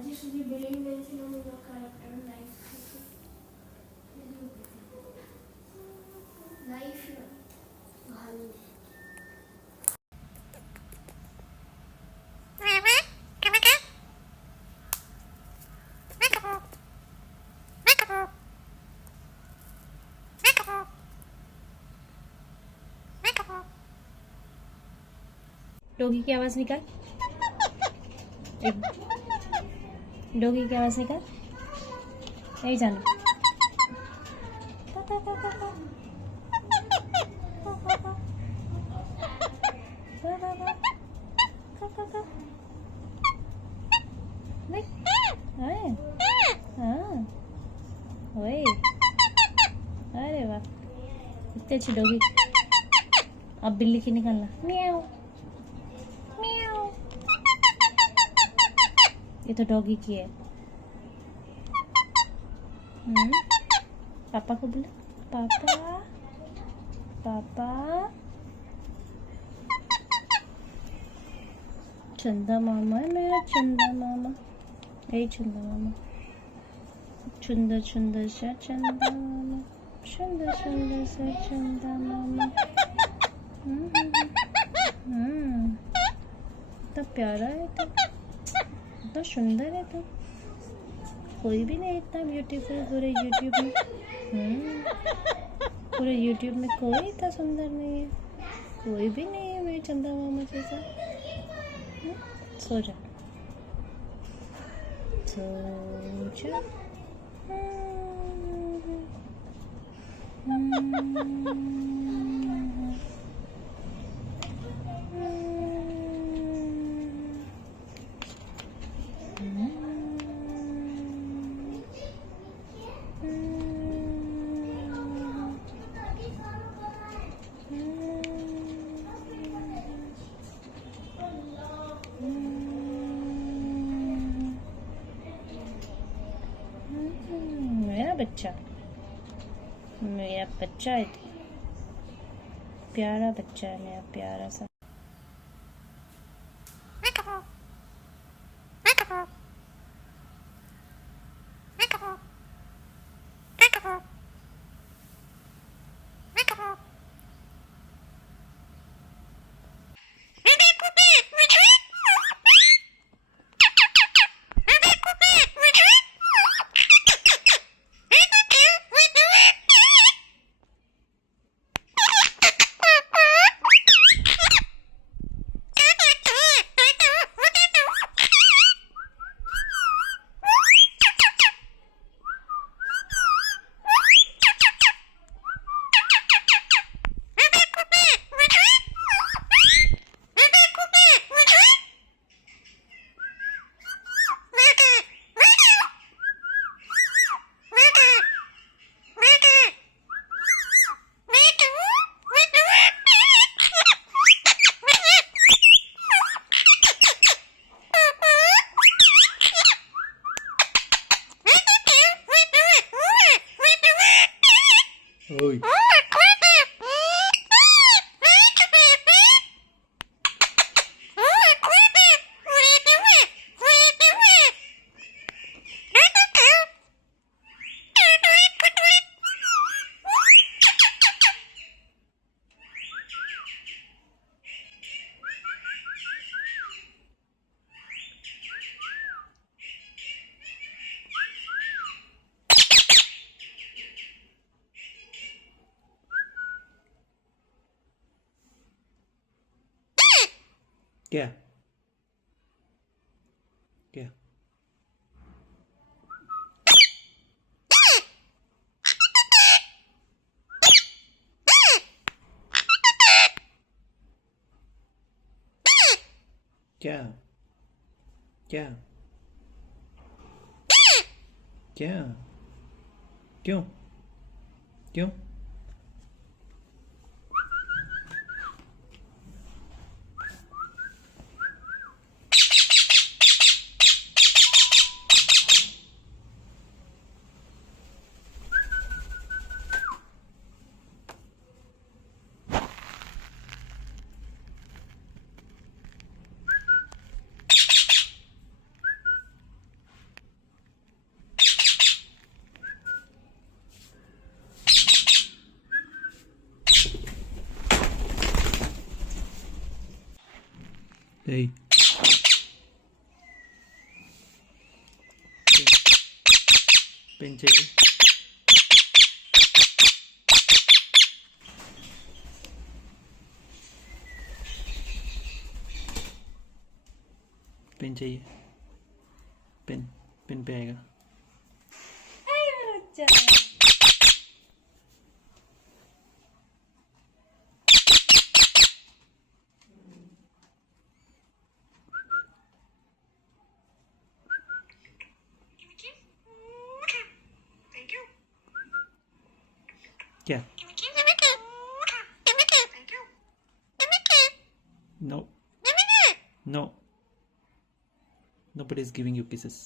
আজকে শুধু বেলুন পেয়েছিলাম ক্যারেক্টার লাইফ লাইফ ভালো डॉगी की आवाज निकाल। डॉगी की आवाज निकाल। यही जाना। अरे वाह, इतनी अच्छी डॉगी। अब बिल्ली की निकालना। म्याऊ म्याऊ। ये तो डॉगी की है। पापा को बोला, पापा पापा। चंदा मामा है मेरा, चंदा मामा। यही चंदा मामा। सुंदर सुंदर सा चंदा मामा, सुंदर सुंदर सा चंदा मामा। इतना प्यारा है तो, इतना सुंदर है तो। कोई भी नहीं इतना ब्यूटीफुल पूरे यूट्यूब में। पूरे यूट्यूब में कोई इतना सुंदर नहीं है। कोई भी नहीं है मेरे चंदा मामा जैसा। सो जा, सो जा। मेरा बच्चा, मेरा बच्चा है, प्यारा बच्चा है मेरा, प्यारा सा। Oi. क्या क्या क्या क्या क्या क्यों क्यों Hey. पेन चाहिए? पेन चाहिए? पेन पेन पे आएगा. Ay, मेरा बच्चा. क्या? No. No. Nobody is giving you kisses.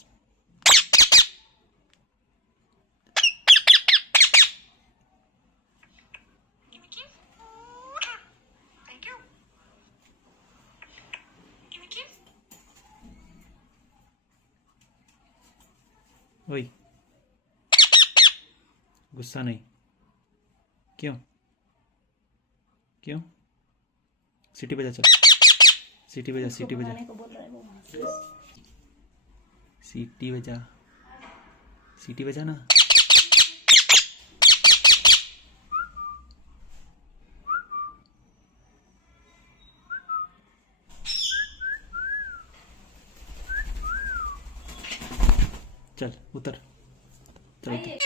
ओए, गुस्सा नहीं. क्यों? क्यों? सीटी बजा. चल सीटी बजा. सीटी बजा. को बोल रहा है वो. सीटी बजा. सीटी बजा ना. चल उतर. चल उतर.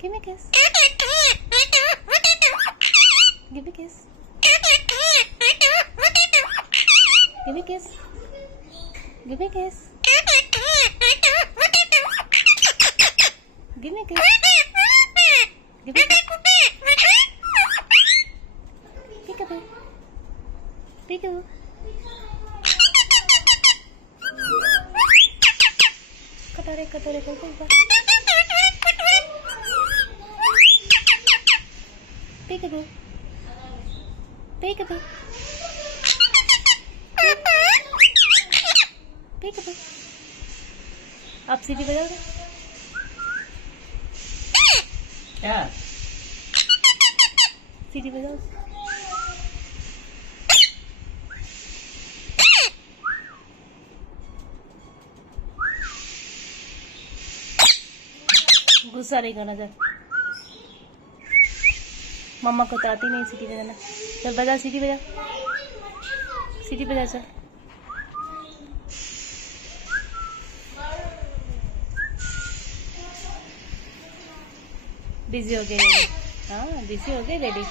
Give me a kiss. Give me a kiss. Give me a kiss. Give me a kiss. Give me a kiss. Give me a kiss. Peekaboo. Peekaboo. Katore, katore, katore. Peekaboo. Peekaboo. Peekaboo. आप सीटी बजाओगे? क्या? सीटी बजाओ. गुस्सा नहीं करना. चल मम्मा को तो आती नहीं सीटी बजाना. चल बजा. सीटी बजा. सीटी बजा. चल बिजी हो गए. हाँ बिजी हो गए डैडी.